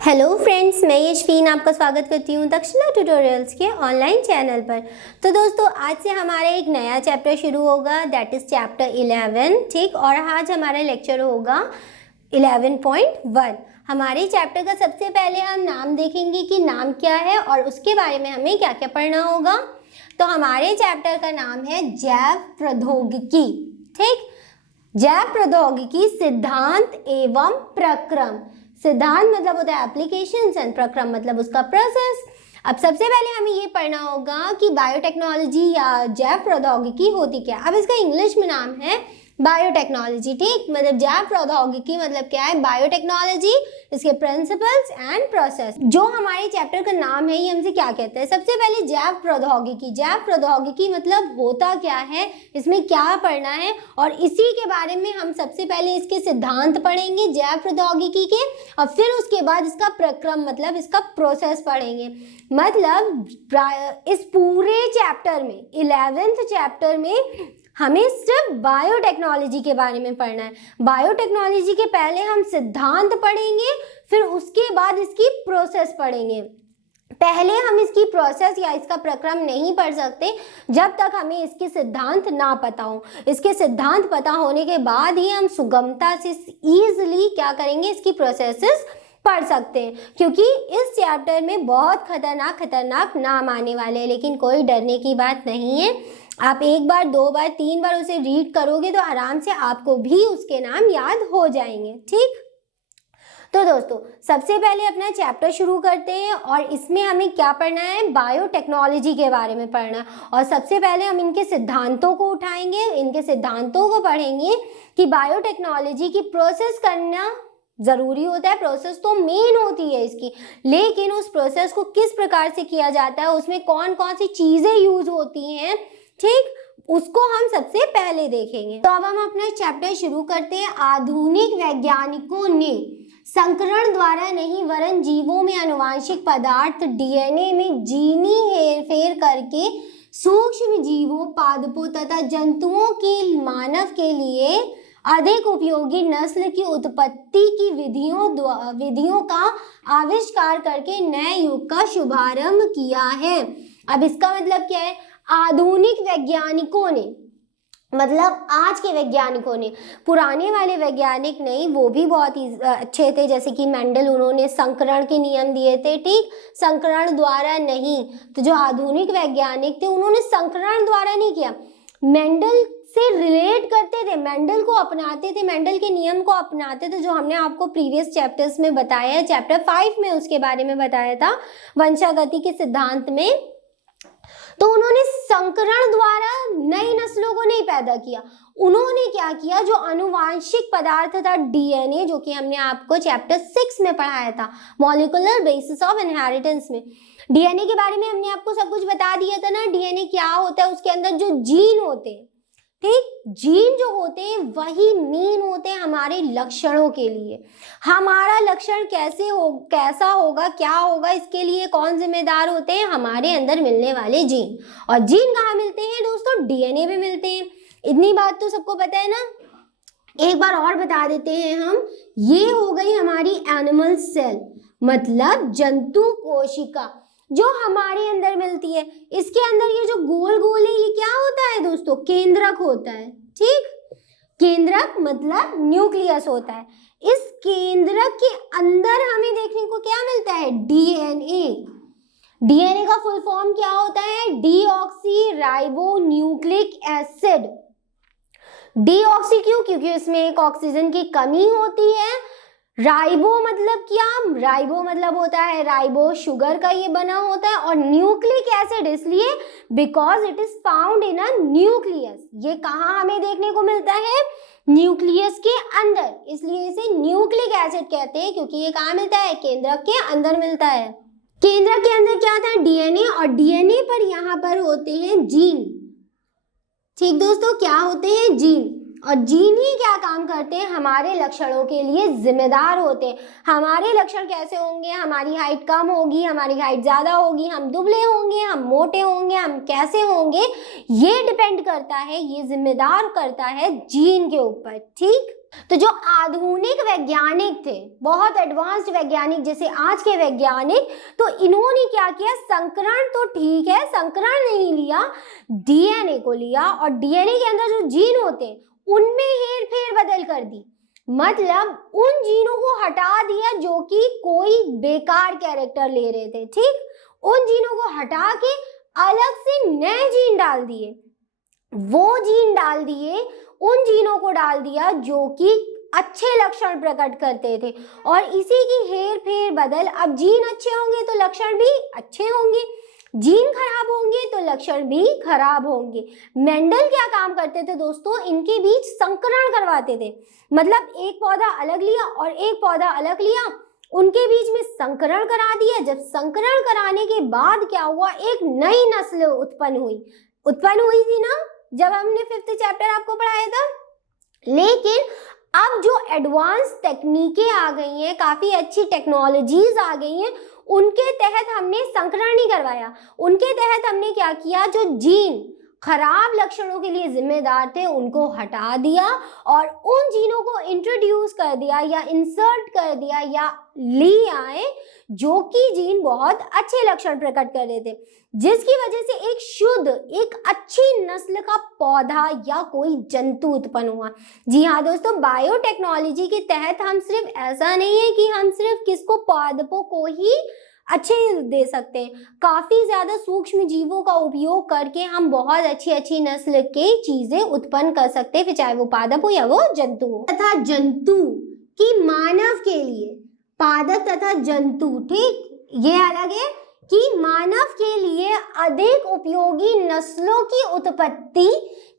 Hello friends, मैं यशवीन आपका स्वागत करती हूँ दक्षिणा ट्यूटोरियल्स के ऑनलाइन चैनल पर। तो दोस्तों, आज से हमारा एक नया चैप्टर शुरू होगा, दैट इज़ चैप्टर 11। ठीक, और आज हमारा लेक्चर होगा 11.1। हमारे चैप्टर का सबसे पहले हम नाम देखेंगे कि नाम क्या है और उसके बारे में हमें क्या क्या पढ़ना होगा। तो हमारे चैप्टर का नाम है जैव प्रौद्योगिकी। ठीक, जैव प्रौद्योगिकी सिद्धांत एवं प्रक्रम। सिद्धांत मतलब होता है एप्लीकेशंस एंड प्रक्रम मतलब उसका प्रोसेस। अब सबसे पहले हमें ये पढ़ना होगा कि बायोटेक्नोलॉजी या जैव प्रौद्योगिकी होती क्या। अब इसका इंग्लिश में नाम है बायोटेक्नोलॉजी। ठीक, मतलब जैव प्रौद्योगिकी मतलब क्या है, बायोटेक्नोलॉजी, इसके प्रिंसिपल्स एंड प्रोसेस। जो हमारे चैप्टर का नाम है ये हमसे क्या कहता है। सबसे पहले जैव प्रौद्योगिकी। जैव प्रौद्योगिकी मतलब होता क्या है, इसमें क्या पढ़ना है, और इसी के बारे में हम सबसे पहले इसके सिद्धांत पढ़ेंगे जैव प्रौद्योगिकी के, और फिर उसके बाद इसका प्रक्रम मतलब इसका प्रोसेस पढ़ेंगे। मतलब इस पूरे चैप्टर में 11th चैप्टर में हमें सिर्फ बायोटेक्नोलॉजी के बारे में पढ़ना है। बायोटेक्नोलॉजी के पहले हम सिद्धांत पढ़ेंगे, फिर उसके बाद इसकी प्रोसेस पढ़ेंगे। पहले हम इसकी प्रोसेस या इसका प्रक्रम नहीं पढ़ सकते जब तक हमें इसके सिद्धांत ना पता हो। इसके सिद्धांत पता होने के बाद ही हम सुगमता से ईजिली क्या करेंगे, इसकी प्रोसेसेस पढ़ सकते हैं। क्योंकि इस चैप्टर में बहुत खतरनाक नाम आने वाले हैं, लेकिन कोई डरने की बात नहीं है। आप एक बार, दो बार, तीन बार उसे रीड करोगे तो आराम से आपको भी उसके नाम याद हो जाएंगे। ठीक, तो दोस्तों सबसे पहले अपना चैप्टर शुरू करते हैं और इसमें हमें क्या पढ़ना है, बायोटेक्नोलॉजी के बारे में पढ़ना है। और सबसे पहले हम इनके सिद्धांतों को उठाएंगे, इनके सिद्धांतों को पढ़ेंगे कि बायोटेक्नोलॉजी की प्रोसेस करना ज़रूरी होता है। प्रोसेस तो मेन होती है इसकी, लेकिन उस प्रोसेस को किस प्रकार से किया जाता है, उसमें कौन कौन सी चीज़ें यूज होती हैं, ठीक, उसको हम सबसे पहले देखेंगे। तो अब हम अपना चैप्टर शुरू करते हैं। आधुनिक वैज्ञानिकों ने संकरण द्वारा नहीं वरन जीवों में आनुवांशिक पदार्थ डीएनए में जीनी हेरफेर करके सूक्ष्म जीवों, पादपों तथा जंतुओं की मानव के लिए अधिक उपयोगी नस्ल की उत्पत्ति की विधियों का आविष्कार करके नए युग का शुभारंभ किया है। अब इसका मतलब क्या है, आधुनिक वैज्ञानिकों ने मतलब आज के वैज्ञानिकों ने, पुराने वाले वैज्ञानिक नहीं, वो भी बहुत ही अच्छे थे, जैसे कि मेंडल, उन्होंने संकरण के नियम दिए थे। ठीक, संकरण द्वारा नहीं। तो जो आधुनिक वैज्ञानिक थे उन्होंने संकरण द्वारा नहीं किया, मेंडल से रिलेट करते थे, मेंडल को अपनाते थे, मेंडल के नियम को अपनाते थे, जो हमने आपको प्रीवियस चैप्टर्स में बताया है। चैप्टर 5 में उसके बारे में बताया था, वंशागति के सिद्धांत में। तो उन्होंने संकरण द्वारा नई नस्लों को नहीं पैदा किया, उन्होंने क्या किया, जो आनुवांशिक पदार्थ था डीएनए, जो कि हमने आपको चैप्टर 6 में पढ़ाया था, मॉलिक्यूलर बेसिस ऑफ इनहेरिटेंस में। डीएनए के बारे में हमने आपको सब कुछ बता दिया था ना, डीएनए क्या होता है, उसके अंदर जो जीन होते हैं, ठीक, जीन जो होते हैं वही मेन होते हैं हमारे लक्षणों के लिए। हमारा लक्षण कैसा होगा, क्या होगा, इसके लिए कौन जिम्मेदार होते हैं, हमारे अंदर मिलने वाले जीन। और जीन कहाँ मिलते हैं दोस्तों, डीएनए में मिलते हैं। इतनी बात तो सबको पता है ना। एक बार और बता देते हैं हम, ये हो गई हमारी एनिमल सेल मतलब जंतु कोशिका जो हमारे अंदर मिलती है। इसके अंदर ये जो गोल गोल है ये क्या होता है दोस्तों, केंद्रक होता है। ठीक, केंद्रक मतलब न्यूक्लियस होता है। इस केंद्रक के अंदर हमें देखने को क्या मिलता है, डीएनए। डीएनए का फुल फॉर्म क्या होता है, deoxy ribo nucleic acid. Deoxy क्यों, क्योंकि इसमें एक ऑक्सीजन की कमी होती है। राइबो मतलब क्या, राइबो मतलब होता है राइबो शुगर का ये बना होता है, और न्यूक्लिक एसिड इसलिए because it is found in a nucleus. ये कहाँ हमें देखने को मिलता है, न्यूक्लियस के अंदर, इसलिए इसे न्यूक्लिक एसिड कहते हैं, क्योंकि ये कहाँ मिलता है, केंद्रक के अंदर मिलता है। केंद्रक के अंदर क्या था, डीएनए, और डीएनए पर यहाँ पर होते हैं जीन। ठीक दोस्तों, क्या होते हैं, जीन। और जीन ही क्या काम करते हैं, हमारे लक्षणों के लिए जिम्मेदार होते हैं। हमारे लक्षण कैसे होंगे, हमारी हाइट कम होगी, हमारी हाइट ज़्यादा होगी, हम दुबले होंगे, हम मोटे होंगे, हम कैसे होंगे, ये डिपेंड करता है, ये जिम्मेदार करता है जीन के ऊपर। ठीक, तो जो आधुनिक वैज्ञानिक थे, बहुत एडवांस्ड वैज्ञानिक जैसे आज के वैज्ञानिक, तो इन्होंने क्या किया, संकरण तो ठीक है, संकरण नहीं लिया, डीएनए को लिया और डीएनए के अंदर जो जीन होते हैं उनमें हेर फेर बदल कर दी। मतलब उन जीनों को हटा दिया जो कि कोई बेकार कैरेक्टर ले रहे थे, ठीक, उन जीनों को हटा के अलग से नए जीन डाल दिए, वो जीन डाल दिए, उन जीनों को डाल दिया जो कि अच्छे लक्षण प्रकट करते थे, और इसी की हेर फेर बदल, अब जीन अच्छे होंगे तो लक्षण भी अच्छे होंगे, जीन खराब होंगे तो लक्षण भी खराब होंगे। मेंडल क्या काम करते थे दोस्तों, इनके बीच संकरण करवाते थे, मतलब एक पौधा अलग लिया और एक पौधा अलग लिया, उनके बीच में संकरण करा दिया। जब संकरण कराने के बाद क्या हुआ, एक नई नस्ल उत्पन्न हुई थी ना, जब हमने 5th चैप्टर आपको पढ़ाया था। लेकिन अब जो एडवांस तकनीकें आ गई हैं, काफी अच्छी टेक्नोलॉजीज आ गई हैं, उनके तहत हमने संकरण नहीं करवाया, उनके तहत हमने क्या किया, जो जीन खराब लक्षणों के लिए जिम्मेदार थे उनको हटा दिया और उन जीनों को इंट्रोड्यूस कर दिया या इंसर्ट कर दिया या ली आए जो कि जीन बहुत अच्छे लक्षण प्रकट कर रहे थे, जिसकी वजह से एक शुद्ध, एक अच्छी नस्ल का पौधा या कोई जंतु उत्पन्न हुआ। जी हाँ दोस्तों, बायोटेक्नोलॉजी के तहत हम सिर्फ ऐसा नहीं है कि हम सिर्फ किसको, पादपों को ही अच्छे दे सकते हैं, काफी ज्यादा सूक्ष्म जीवों का उपयोग करके हम बहुत अच्छी अच्छी नस्ल के चीजें उत्पन्न कर सकते हैं, फिर चाहे वो पादप हो या वो जंतु हो। तथा जंतु की मानव के लिए, पादप तथा जंतु, ठीक, ये अलग है कि मानव के लिए अधिक उपयोगी नस्लों की उत्पत्ति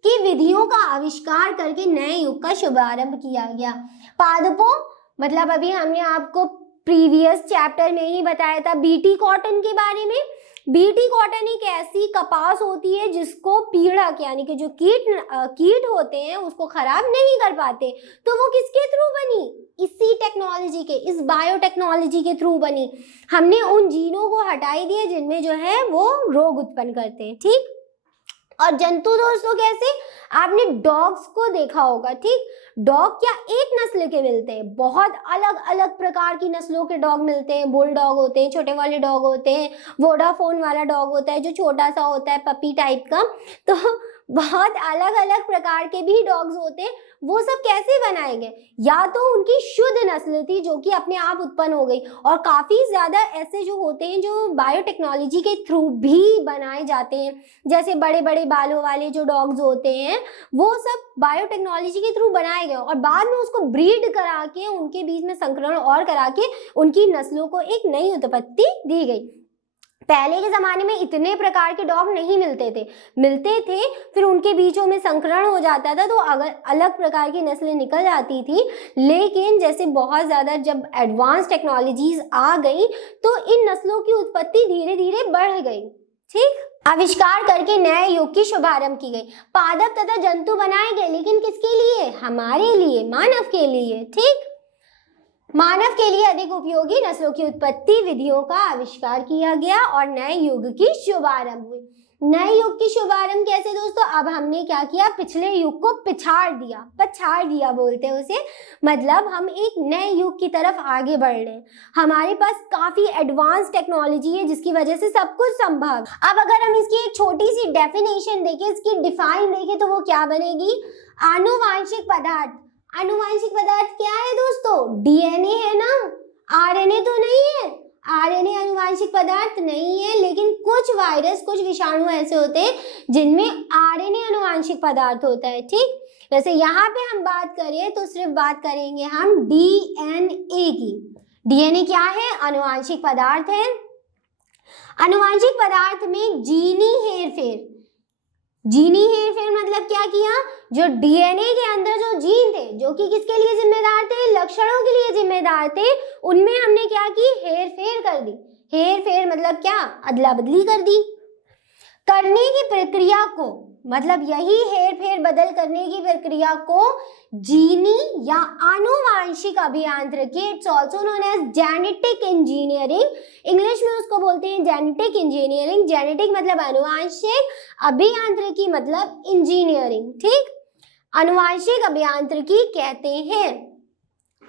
की विधियों का आविष्कार करके नए युग का शुभारंभ किया गया। पादपों मतलब अभी हमने आपको प्रीवियस चैप्टर में ही बताया था बीटी कॉटन के बारे में। बीटी कॉटन एक ऐसी कपास होती है जिसको पीड़क यानी कि जो कीट होते हैं उसको खराब नहीं कर पाते, तो वो किसके थ्रू बनी, इसी टेक्नोलॉजी के, इस बायोटेक्नोलॉजी के थ्रू बनी। हमने उन जीनों को हटाई दिए जिनमें जो है वो रोग उत्पन्न करते हैं, ठीक। और जंतु दोस्तों कैसे, आपने डॉग्स को देखा होगा, ठीक, डॉग क्या एक नस्ल के मिलते हैं, बहुत अलग अलग प्रकार की नस्लों के डॉग मिलते हैं। बुल डॉग होते हैं, छोटे वाले डॉग होते हैं, वोडाफोन वाला डॉग होता है जो छोटा सा होता है, पपी टाइप का, तो बहुत अलग अलग प्रकार के भी डॉग्स होते हैं। वो सब कैसे बनाए गए, या तो उनकी शुद्ध नस्ल थी जो कि अपने आप उत्पन्न हो गई, और काफी ज्यादा ऐसे जो होते हैं जो बायोटेक्नोलॉजी के थ्रू भी बनाए जाते हैं, जैसे बड़े बड़े बालों वाले जो डॉग्स होते हैं वो सब बायोटेक्नोलॉजी के थ्रू बनाए गए और बाद में उसको ब्रीड करा के उनके बीच में संकरण और करा के उनकी नस्लों को एक नई उत्पत्ति दी गई। पहले के ज़माने में इतने प्रकार के डॉग नहीं मिलते थे, फिर उनके बीचों में संकरण हो जाता था तो अगर अलग प्रकार की नस्लें निकल जाती थी। लेकिन जैसे बहुत ज़्यादा जब एडवांस टेक्नोलॉजीज आ गई तो इन नस्लों की उत्पत्ति धीरे धीरे बढ़ गई, ठीक। आविष्कार करके नए युग की शुभारंभ की गई। पादप तथा जंतु बनाए गए, लेकिन किसके लिए, हमारे लिए, मानव के लिए, ठीक। मानव के लिए अधिक उपयोगी नस्लों की उत्पत्ति विधियों का आविष्कार किया गया और नए युग की शुभारंभ हुई। नए युग की शुभारंभ कैसे दोस्तों, अब हमने क्या किया, पिछले युग को पछाड़ दिया बोलते हैं उसे, मतलब हम एक नए युग की तरफ आगे बढ़ रहे हैं। हमारे पास काफी एडवांस टेक्नोलॉजी है जिसकी वजह से सब कुछ संभव। अब अगर हम इसकी एक छोटी सी डेफिनेशन देखें, इसकी डिफाइन देखें तो वो क्या बनेगी, आनुवांशिक पदार्थ। आनुवांशिक पदार्थ क्या है दोस्तों, डीएनए है ना, आरएनए तो नहीं है, आरएनए आनुवांशिक पदार्थ नहीं है, लेकिन कुछ वायरस, कुछ विषाणु ऐसे होते हैं जिनमें आरएनए आनुवांशिक पदार्थ होता है, ठीक। वैसे यहाँ पे हम बात करें तो सिर्फ बात करेंगे हम डीएनए की। डीएनए क्या है, आनुवांशिक पदार्थ है। आनुवांशिक पदार्थ में जीनी हेरफेर मतलब क्या किया, जो डीएनए के अंदर जो जीन थे जो कि किसके लिए जिम्मेदार थे, लक्षणों के लिए जिम्मेदार थे, उनमें हमने क्या की, हेरफेर कर दी। हेरफेर मतलब क्या, अदला बदली कर दी। करने की प्रक्रिया को, मतलब यही हेरफेर बदल करने की प्रक्रिया को जीनी या आनुवांशिक अभियांत्रिकी, it's also known as genetic engineering, English में उसको बोलते हैं जेनेटिक इंजीनियरिंग। जेनेटिक मतलब आनुवांशिक, अभियांत्रिकी मतलब इंजीनियरिंग, ठीक। आनुवांशिक अभियांत्रिकी कहते हैं।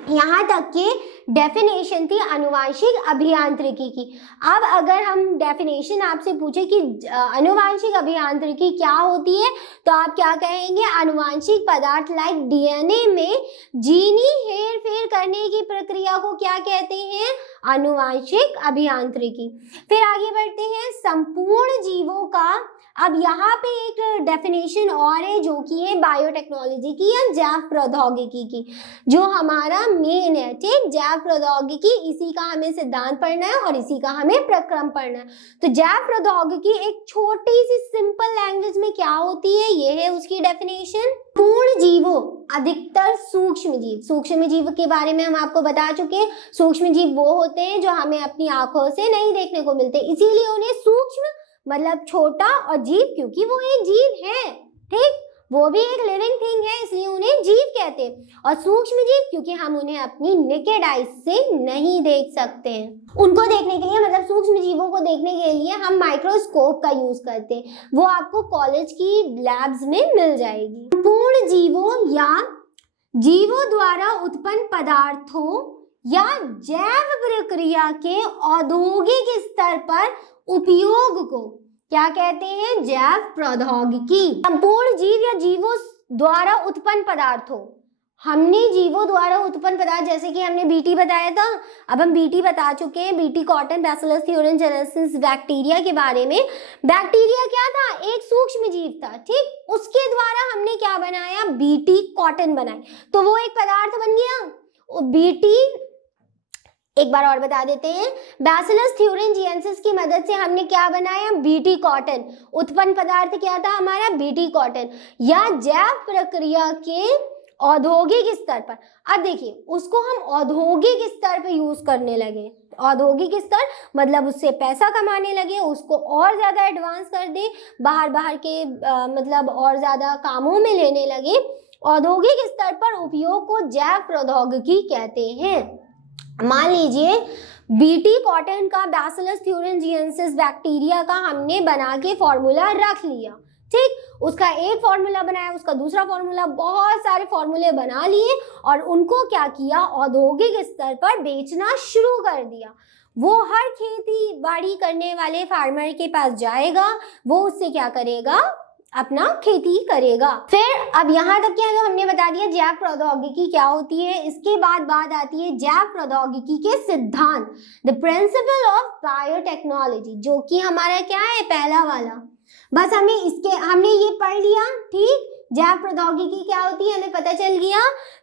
यहाँ तक के डेफिनेशन थी आनुवांशिक अभियांत्रिकी की। अब अगर हम डेफिनेशन आपसे पूछे कि आनुवांशिक अभियांत्रिकी क्या होती है, तो आप क्या कहेंगे? आनुवांशिक पदार्थ लाइक डीएनए में जीनी हेर फेर करने की प्रक्रिया को क्या कहते हैं? आनुवांशिक अभियांत्रिकी। फिर आगे बढ़ते हैं, संपूर्ण जीवों का। अब यहाँ पे एक डेफिनेशन और है जो कि है बायोटेक्नोलॉजी की या जैव प्रौद्योगिकी की, जो हमारा मेन है। ठीक, जैव प्रौद्योगिकी, इसी का हमें सिद्धांत पढ़ना है और इसी का हमें प्रक्रम पढ़ना है। तो जैव प्रौद्योगिकी एक छोटी सी सिंपल लैंग्वेज में क्या होती है, ये है उसकी डेफिनेशन। पूर्ण जीवों, अधिकतर सूक्ष्म जीव। सूक्ष्म जीव के बारे में हम आपको बता चुके हैं। सूक्ष्म जीव वो होते हैं जो हमें अपनी आंखों से नहीं देखने को मिलते, इसीलिए उन्हें सूक्ष्म मतलब छोटा, और जीव क्योंकि वो एक जीव है। ठीक, वो भी एक लिविंग थिंग है, इसलिए उन्हें जीव कहते हैं। और सूक्ष्म जीव क्योंकि हम उन्हें अपनी नेकेड आईज से नहीं देख सकते हैं। उनको देखने के लिए, मतलब सूक्ष्म जीवों को देखने के लिए हम माइक्रोस्कोप का यूज करते हैं, वो आपको कॉलेज की लैब्स में मिल जाएगी। पूर्ण जीवों या जीवों द्वारा उत्पन्न पदार्थों या जैव प्रक्रिया के औद्योगिक स्तर पर उपयोग को क्या कहते हैं? जैव प्रौद्योगिकी। संपूर्ण जीव या जीवों द्वारा उत्पन्न पदार्थों, हमने जीवों द्वारा उत्पन्न पदार्थ, जैसे कि हमने बीटी बताया था, अब हम बीटी बता चुके हैं, बीटी कॉटन, बैसिलस थ्योरेंजेनेसिस बैक्टीरिया के बारे में। बैक्टीरिया क्या था? एक सूक्ष्म जीव था। ठीक, उसके द्वारा हमने क्या बनाया? बीटी कॉटन बनाई, तो वो एक पदार्थ बन गया। बीटी एक बार और बता देते हैं, बैसिलस थ्योरेंजिएंसिस की मदद से हमने क्या बनाया? BT cotton. उत्पन्न पदार्थ क्या था हमारा? BT cotton. या जैव प्रक्रिया के औद्योगिक स्तर पर। अब देखिए, उसको हम औद्योगिक स्तर पर यूज करने लगे। औद्योगिक स्तर मतलब उससे पैसा कमाने लगे, उसको और ज्यादा एडवांस कर दे, बाहर के मतलब और ज्यादा कामों में लेने लगे। औद्योगिक स्तर पर उपयोग को जैव प्रौद्योगिकी कहते हैं। मान लीजिए बीटी कॉटन का, बैसिलस थ्योरेंजिएंसिस बैक्टीरिया का हमने बना के फॉर्मूला रख लिया। ठीक, उसका एक फॉर्मूला बनाया, उसका दूसरा फॉर्मूला, बहुत सारे फॉर्मूले बना लिए और उनको क्या किया? औद्योगिक स्तर पर बेचना शुरू कर दिया। वो हर खेती बाड़ी करने वाले फार्मर के पास जाएगा, वो उससे क्या करेगा? अपना खेती करेगा। फिर अब यहाँ तक क्या जो हमने बता दिया जैव प्रौद्योगिकी क्या होती है। इसके बाद बात आती है जैव प्रौद्योगिकी के सिद्धांत, द प्रिंसिपल ऑफ बायोटेक्नोलॉजी, जो कि हमारा क्या है? पहला वाला। बस हमने ये पढ़ लिया। ठीक, जैव प्रौद्योगिकी क्या होती है हमें पता चल गया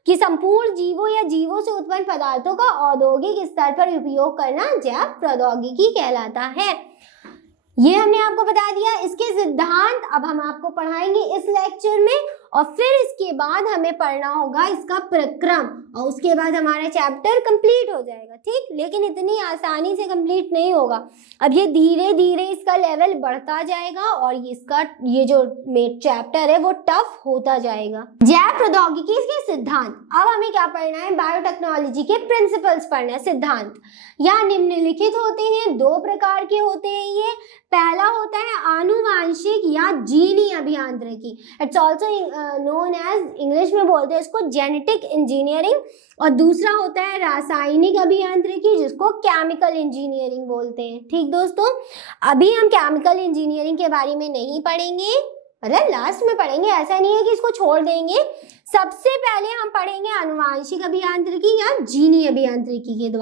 कि संपूर्ण जीवों या जीवों से उत्पन्न पदार्थों का औद्योगिक स्तर पर उपयोग करना जैव प्रौद्योगिकी कहलाता है। ये हमने आपको बता दिया। इसके सिद्धांत अब हम आपको पढ़ाएंगे इस लेक्चर में, और फिर इसके बाद हमें पढ़ना होगा इसका प्रक्रम, और उसके बाद हमारा चैप्टर कंप्लीट हो जाएगा। ठीक, लेकिन इतनी आसानी से कंप्लीट नहीं होगा। अब ये धीरे धीरे इसका लेवल बढ़ता जाएगा और ये जो चैप्टर है वो टफ होता जाएगा। जैव प्रौद्योगिकी के सिद्धांत। अब हमें क्या पढ़ना है? बायोटेक्नोलॉजी के प्रिंसिपल्स पढ़ना है, सिद्धांत। यहाँ निम्नलिखित होते हैं, 2 प्रकार के होते हैं ये। पहला होता है आनुवांशिक या जीनी अभियांत्रिकी, it's also known as, English में बोलते हैं इसको जेनेटिक इंजीनियरिंग, और दूसरा होता है रासायनिक अभियांत्रिकी, जिसको केमिकल इंजीनियरिंग बोलते हैं। ठीक दोस्तों, अभी हम केमिकल इंजीनियरिंग के बारे में नहीं पढ़ेंगे, मतलब लास्ट में पढ़ेंगे, ऐसा नहीं है कि इसको छोड़ देंगे। सबसे पहले हम पढ़ेंगे आनुवांशिक अभियांत्रिकी या जीनी अभियांत्रिकी के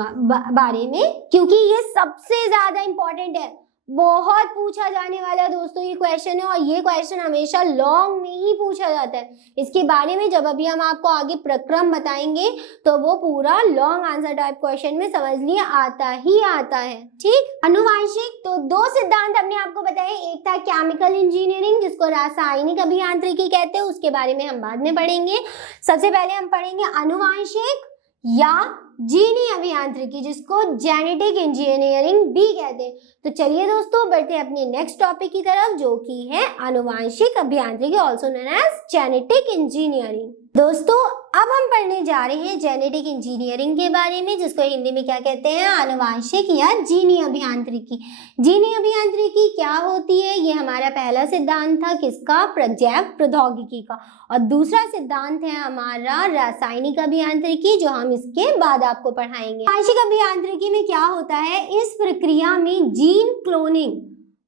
बारे में, क्योंकि ये सबसे ज्यादा इंपॉर्टेंट है। बहुत पूछा जाने वाला दोस्तों ये क्वेश्चन है, और ये क्वेश्चन हमेशा लॉन्ग में ही पूछा जाता है। इसके बारे में जब अभी हम आपको आगे प्रक्रम बताएंगे तो वो पूरा लॉन्ग आंसर टाइप क्वेश्चन में समझ लिए आता ही आता है। ठीक, आनुवांशिक तो 2 सिद्धांत हमने आपको बताए, एक था केमिकल इंजीनियरिंग जिसको रासायनिक अभियांत्रिकी कहते हैं, उसके बारे में हम बाद में पढ़ेंगे। सबसे पहले हम पढ़ेंगे आनुवांशिक या जीनी अभियांत्रिकी, जिसको जेनेटिक इंजीनियरिंग भी कहते हैं। तो चलिए दोस्तों बढ़ते हैं अपने नेक्स्ट टॉपिक की तरफ, जो कि है आनुवांशिक अभियांत्रिकी, also known as genetic engineering. दोस्तों अब हम पढ़ने जा रहे हैं जेनेटिक इंजीनियरिंग के बारे में, जिसको हिंदी में क्या कहते हैं, आनुवांशिक या जीनी अभियांत्रिकी। जीनी अभियांत्रिकी क्या होती है, ये हमारा पहला सिद्धांत था किसका, जैव प्रौद्योगिकी का, और दूसरा सिद्धांत है हमारा रासायनिक अभियांत्रिकी, जो हम इसके बाद आपको पढ़ाएंगे। आनुवांशिक अभियांत्रिकी में क्या होता है, इस प्रक्रिया में जीन क्लोनिंग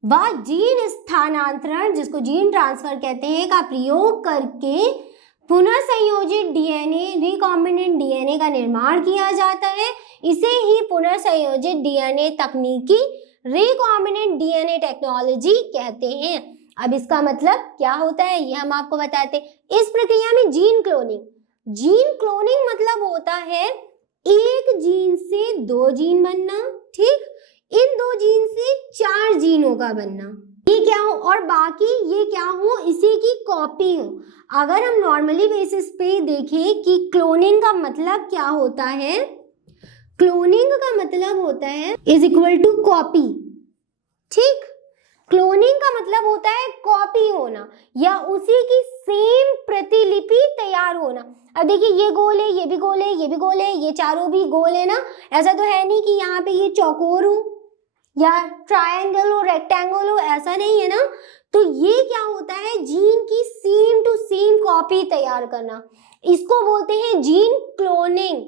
व जीन स्थानांतरण, जिसको जीन ट्रांसफर कहते हैं, का प्रयोग करके पुनर्संयोजित डीएनए, रिकॉम्बिनेंट डीएनए का निर्माण किया जाता है। इसे ही पुनर्संयोजित डीएनए तकनीकी, रिकॉम्बिनेंट डीएनए टेक्नोलॉजी कहते हैं। अब इसका मतलब क्या होता है ये हम आपको बताते हैं। इस प्रक्रिया में जीन क्लोनिंग मतलब होता है एक जीन से 2 जीन बनना, ठीक, इन 2 जीन से 4 जीनों का बनना, ये क्या हो, और बाकी ये क्या हो, इसी की कॉपी हो। अगर हम नॉर्मली बेसिस पे देखें कि क्लोनिंग का मतलब क्या होता है, क्लोनिंग का मतलब होता है इज इक्वल टू कॉपी, ठीक। क्लोनिंग का मतलब होता है कॉपी होना या उसी की सेम प्रतिलिपि तैयार होना। अब देखिए ये गोल है, ये भी गोल है, ये भी गोल है, ये चारों भी गोल है ना, ऐसा तो है नहीं कि यहाँ पे ये चौकोर हो या ट्रायंगल हो, रेक्टेंगल हो, ऐसा नहीं है ना। तो ये क्या होता है, जीन की सेम टू सेम कॉपी तैयार करना, इसको बोलते हैं जीन क्लोनिंग।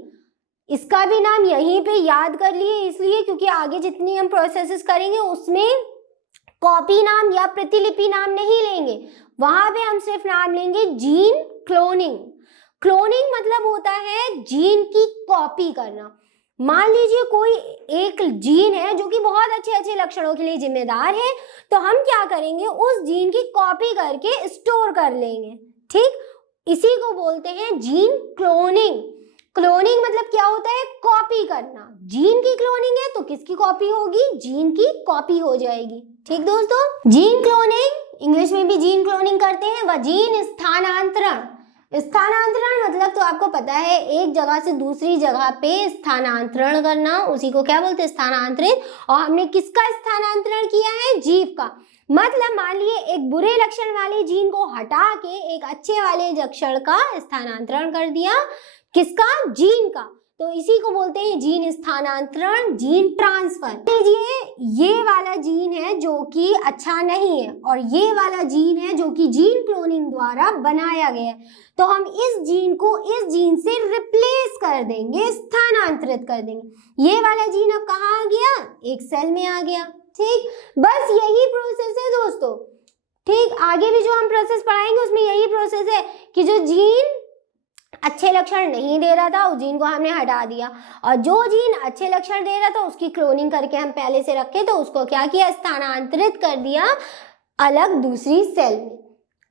इसका भी नाम यहीं पे याद कर लिए इसलिए क्योंकि आगे जितनी हम प्रोसेसेस करेंगे उसमें कॉपी नाम या प्रतिलिपि नाम नहीं लेंगे, वहां पे हम सिर्फ नाम लेंगे जीन क्लोनिंग। क्लोनिंग मतलब होता है जीन की कॉपी करना। मान लीजिए कोई एक जीन है जो कि बहुत अच्छे अच्छे लक्षणों के लिए जिम्मेदार है, तो हम क्या करेंगे, उस जीन की कॉपी करके स्टोर कर लेंगे, ठीक। इसी को बोलते हैं जीन क्लोनिंग। क्लोनिंग मतलब क्या होता है, कॉपी करना। जीन की क्लोनिंग है तो किसकी कॉपी होगी, जीन की कॉपी हो जाएगी, ठीक दोस्तों। जीन क्लोनिंग, इंग्लिश में भी जीन क्लोनिंग करते हैं, व जीन स्थानांतरण। स्थानांतरण मतलब तो आपको पता है, एक जगह से दूसरी जगह पे स्थानांतरण करना, उसी को क्या बोलते हैं, स्थानांतरित। और हमने किसका स्थानांतरण किया है, जीव का। मतलब मान लिए एक बुरे लक्षण वाले जीन को हटा के एक अच्छे वाले लक्षण का स्थानांतरण कर दिया, किसका, जीन का। तो इसी को बोलते हैं जीन स्थानांतरण, जीन ट्रांसफर। लीजिए ये वाला जीन है जो कि अच्छा नहीं है और ये वाला जीन है जो कि जीन क्लोनिंग द्वारा बनाया गया है, तो हम इस जीन को इस जीन से रिप्लेस कर देंगे, स्थानांतरित कर देंगे। ये वाला जीन अब कहाँ आ गया, एक सेल में आ गया, ठीक। बस यही प्रोसेस है दोस्तों, ठीक। आगे भी जो हम प्रोसेस पढ़ाएंगे उसमें यही प्रोसेस है कि जो जीन अच्छे लक्षण नहीं दे रहा था उस जीन को हमने हटा दिया, और जो जीन अच्छे लक्षण दे रहा था उसकी क्लोनिंग करके हम पहले से रखे तो उसको क्या किया, स्थानांतरित कर दिया अलग दूसरी सेल में।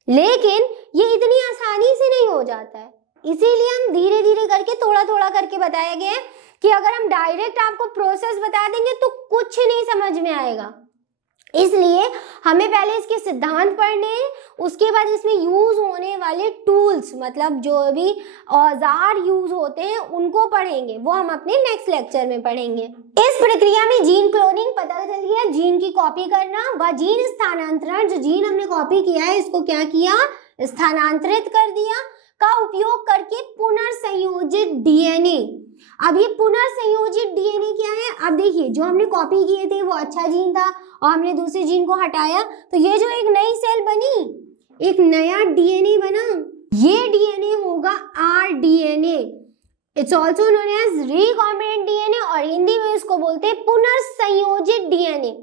लेकिन ये इतनी आसानी से नहीं हो जाता है, इसीलिए हम धीरे धीरे करके थोड़ा थोड़ा करके बताया गया है कि अगर हम डायरेक्ट आपको प्रोसेस बता देंगे तो कुछ नहीं समझ में आएगा। इसलिए हमें पहले इसके सिद्धांत पढ़ने हैं, उसके बाद इसमें यूज होने वाले टूल्स, मतलब जो भी औजार यूज होते हैं उनको पढ़ेंगे, वो हम अपने नेक्स्ट लेक्चर में पढ़ेंगे। इस प्रक्रिया में जीन क्लोनिंग पता चल गया, जीन की कॉपी करना, व जीन स्थानांतरण, जो जीन हमने कॉपी किया है इसको क्या किया, स्थानांतरित कर दिया, का उपयोग करके पुनर्संयोजित डीएनए। अब ये पुनर्संयोजित डीएनए क्या है, अब देखिए जो हमने कॉपी किए थे वो अच्छा जीन था और हमने दूसरे जीन को हटाया, तो ये जो एक नई सेल बनी, एक नया डीएनए बना, ये डीएनए होगा rDNA, it's also known as recombinant DNA, और हिंदी में इसको बोलते हैं पुनर्संयोजित डीएनए।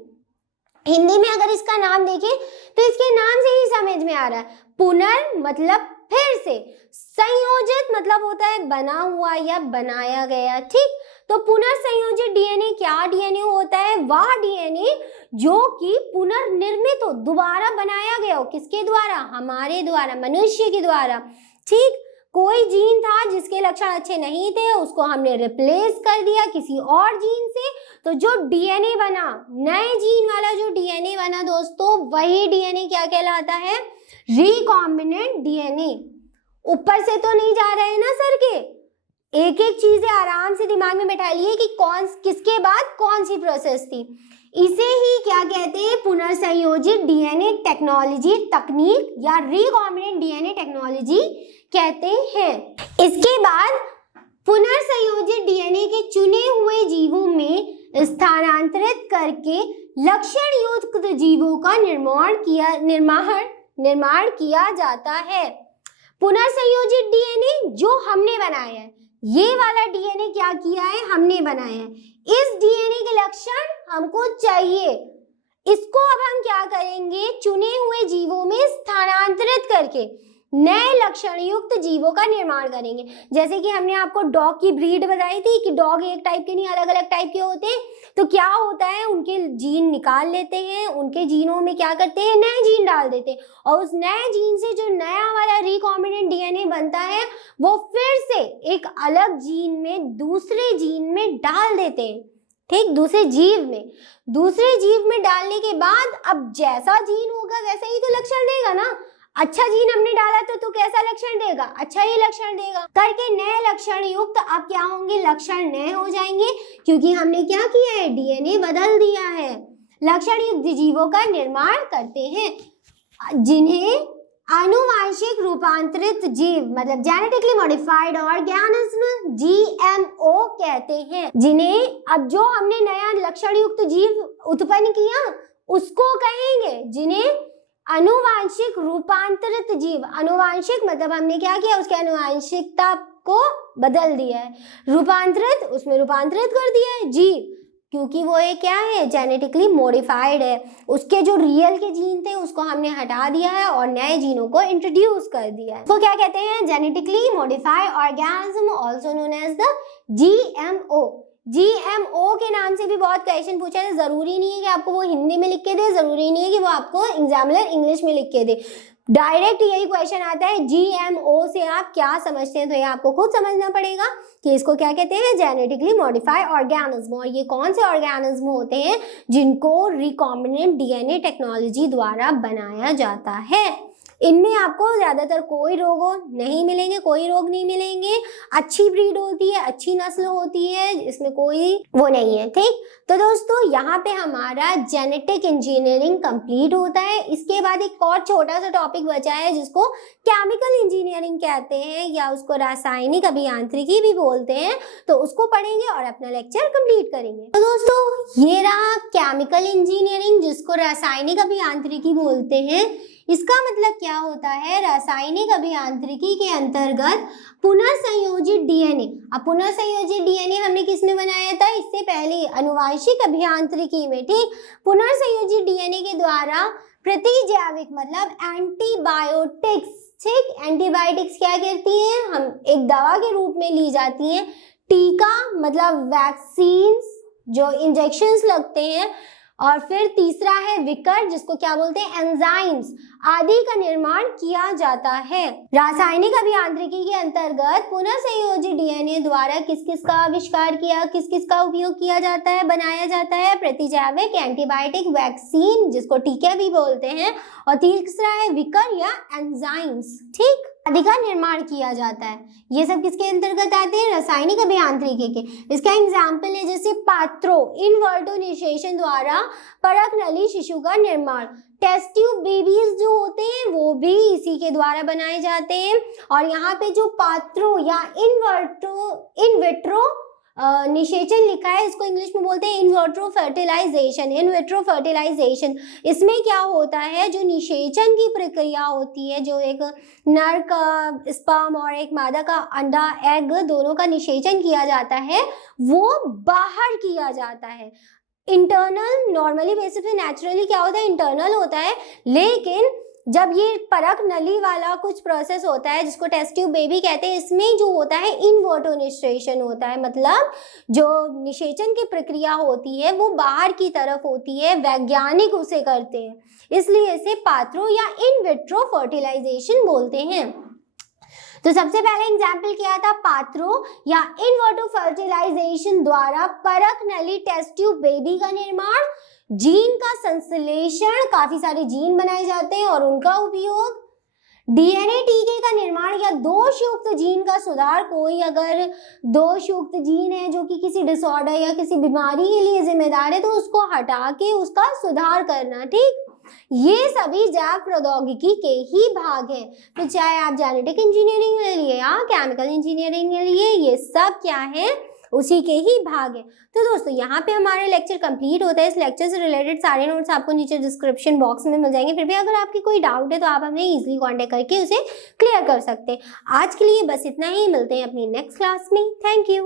हिंदी में अगर इसका नाम देखें तो इसके नाम से ही समझ में आ रहा है, पुनर् मतलब फिर से, संयोजित मतलब होता है बना हुआ या बनाया गया, ठीक। तो पुनर्संयोजित डीएनए क्या डीएनए होता है, वह डीएनए जो कि पुनर्निर्मित हो, दोबारा बनाया गया हो, किसके द्वारा, हमारे द्वारा, मनुष्य के द्वारा, ठीक। कोई जीन था जिसके लक्षण अच्छे नहीं थे, उसको हमने रिप्लेस कर दिया किसी और जीन से, तो जो डीएनए बना, नए जीन वाला जो डीएनए बना दोस्तों, वही डीएनए क्या कहलाता है, रिकॉम्बिनेंट डीएनए। ऊपर से तो नहीं जा रहे हैं ना सर के, एक एक चीजें आराम से दिमाग में बैठा लिए कि कौन किसके बाद कौन सी प्रोसेस थी। इसे ही क्या कहते हैं, पुनर्संयोजित डीएनए टेक्नोलॉजी तकनीक या रिकॉम्बिनेंट डीएनए टेक्नोलॉजी कहते हैं। इसके बाद पुनर्संयोजित डीएनए के चुने हुए जीवों में स्थानांतरित करके लक्षण युक्त जीवों का निर्माण किया जाता है। पुनर्संयोजित डीएनए जो हमने बनाया है, ये वाला डीएनए क्या किया है, हमने बनाया है। इस डीएनए के लक्षण हमको चाहिए, इसको अब हम क्या करेंगे, चुने हुए जीवों में स्थानांतरित करके नए लक्षण युक्त जीवों का निर्माण करेंगे। जैसे कि हमने आपको डॉग की ब्रीड बताई थी कि डॉग एक टाइप के नहीं, अलग अलग टाइप के होते हैं। तो क्या होता है, उनके जीन निकाल लेते हैं, उनके जीनों में क्या करते हैं, नए जीन डाल देते हैं, और उस नए जीन से जो नया वाला रिकॉम्बिनेंट डीएनए बनता है वो फिर से एक अलग जीन में, दूसरे जीन में डाल देते हैं। ठीक, दूसरे जीव में डालने के बाद अब जैसा जीन होगा वैसा ही तो लक्षण देगा ना। अच्छा जीन हमने डाला तो कैसा लक्षण देगा, अच्छा ही लक्षण देगा। करके नए लक्षण युक्त अब क्या होंगे, लक्षण नए हो जाएंगे, क्योंकि हमने क्या किया है, डीएनए बदल दिया है। लक्षण युक्त जीवों का निर्माण करते हैं, जिन्हें आनुवांशिक रूपांतरित जीव मतलब जेनेटिकली मॉडिफाइड ऑर्गेनिज्म जीएमओ कहते हैं। जिन्हें अब जो हमने नया लक्षण युक्त जीव उत्पन्न किया उसको कहेंगे, जिन्हें आनुवांशिक रूपांतरित जीव। आनुवांशिक मतलब हमने क्या किया, उसके आनुवांशिकता को बदल दिया है, रूपांतरित उसमें रूपांतरित कर दिया है जीव, क्योंकि वो एक क्या है, जेनेटिकली मॉडिफाइड है। उसके जो रियल के जीन थे उसको हमने हटा दिया है और नए जीनों को इंट्रोड्यूस कर दिया है। तो क्या कहते हैं, genetically modified organism also known as the GMO. GMO के नाम से भी बहुत क्वेश्चन पूछा है। जरूरी नहीं है कि आपको वो हिंदी में लिख के दे, जरूरी नहीं है कि वो आपको एग्जामिनर इंग्लिश में लिख के दे, डायरेक्ट यही क्वेश्चन आता है। जीएमओ से आप क्या समझते हैं, तो ये आपको खुद समझना पड़ेगा कि इसको क्या कहते हैं, जेनेटिकली मॉडिफाइड ऑर्गेनिज्म। और ये कौन से ऑर्गेनिज्म होते हैं, जिनको रिकॉम्बिनेंट डीएनए टेक्नोलॉजी द्वारा बनाया जाता है। इनमें आपको ज्यादातर कोई रोग नहीं मिलेंगे, कोई रोग नहीं मिलेंगे, अच्छी ब्रीड होती है, अच्छी नस्ल होती है, इसमें कोई वो नहीं है। ठीक, तो दोस्तों यहाँ पे हमारा जेनेटिक इंजीनियरिंग कंप्लीट होता है। इसके बाद एक और छोटा सा टॉपिक बचा है जिसको केमिकल इंजीनियरिंग कहते हैं या उसको रासायनिक अभियांत्रिकी भी बोलते हैं। तो उसको पढ़ेंगे और अपना लेक्चर कंप्लीट करेंगे। तो दोस्तों ये रहा केमिकल इंजीनियरिंग, जिसको रासायनिक अभियांत्रिकी बोलते हैं। इसका मतलब क्या होता है, रासायनिक अभियांत्रिकी के अंतर्गत पुनर्संयोजित डीएनए। अब पुनर्संयोजित डीएनए हमने किसमें बनाया था, इससे पहले आनुवांशिक अभियांत्रिकी में। ठीक, पुनर्संयोजित डीएनए के द्वारा प्रतिजैविक मतलब एंटीबायोटिक्स। ठीक, एंटीबायोटिक्स क्या करती हैं, हम एक दवा के रूप में ली जाती हैं। टीका मतलब वैक्सीन, जो इंजेक्शंस लगते हैं। और फिर तीसरा है विकर, जिसको क्या बोलते हैं, एंजाइम्स आदि का निर्माण किया जाता है। रासायनिक अभियांत्रिकी के अंतर्गत पुनर्संयोजित डीएनए द्वारा किस किस का आविष्कार किया, किस किस का उपयोग किया जाता है, बनाया जाता है, प्रतिजैविक, एंटीबायोटिक, वैक्सीन जिसको टीके भी बोलते हैं, और तीसरा है विकर या एंजाइम्स। ठीक, आदि का निर्माण किया जाता है। ये सब किसके अंतर्गत आते हैं, रासायनिक अभियांत्रिकी के। इसका एग्जाम्पल है जैसे पात्रो इनवर्टो निषेचन द्वारा परक नली शिशु का निर्माण। टेस्ट ट्यूब बेबीज जो होते हैं वो भी इसी के द्वारा बनाए जाते हैं। और यहाँ पे जो पात्रो या इनविट्रो निषेचन लिखा है, इसको इंग्लिश में बोलते हैं इनविट्रो फर्टिलाइजेशन। इनविट्रो फर्टिलाइजेशन, इसमें क्या होता है, जो निषेचन की प्रक्रिया होती है, जो एक नर का स्पर्म और एक मादा का अंडा एग दोनों का निषेचन किया जाता है, वो बाहर किया जाता है। इंटरनल नॉर्मली बेसिस पे नेचुरली क्या होता है, इंटरनल होता है, लेकिन जब ये परक नली वाला कुछ प्रोसेस होता है जिसको टेस्ट ट्यूब बेबी कहते हैं, इसमें जो होता है इनवर्टो निषेचन होता है। मतलब जो निषेचन की प्रक्रिया होती है वो बाहर की तरफ होती है, वैज्ञानिक उसे करते हैं, इसलिए इसे पात्रो या इन विट्रो फर्टिलाइजेशन बोलते हैं। तो सबसे पहले एग्जाम्पल क्या था, पात्रो या इनवर्टो फर्टिलाइजेशन द्वारा परक नली टेस्ट ट्यूब बेबी का निर्माण, जीन का संश्लेषण, काफी सारे जीन बनाए जाते हैं और उनका उपयोग, डीएनए टीके का निर्माण या दो दोषयुक्त जीन का सुधार, कोई अगर दोषयुक्त जीन है जो कि किसी डिसऑर्डर या किसी बीमारी के लिए जिम्मेदार है तो उसको हटा के उसका सुधार करना, ठीक। ये सभी जैव प्रौद्योगिकी के ही भाग हैं। तो चाहे आप जेनेटिक इंजीनियरिंग ले लिए या केमिकल इंजीनियरिंग ले लिए, ये सब क्या है, उसी के ही भाग है। तो दोस्तों यहाँ पे हमारे लेक्चर कंप्लीट होता है। इस लेक्चर से रिलेटेड सारे नोट्स आपको नीचे डिस्क्रिप्शन बॉक्स में मिल जाएंगे। फिर भी अगर आपकी कोई डाउट है तो आप हमें इजीली कांटेक्ट करके उसे क्लियर कर सकते हैं। आज के लिए बस इतना ही, मिलते हैं अपनी नेक्स्ट क्लास में। Thank you.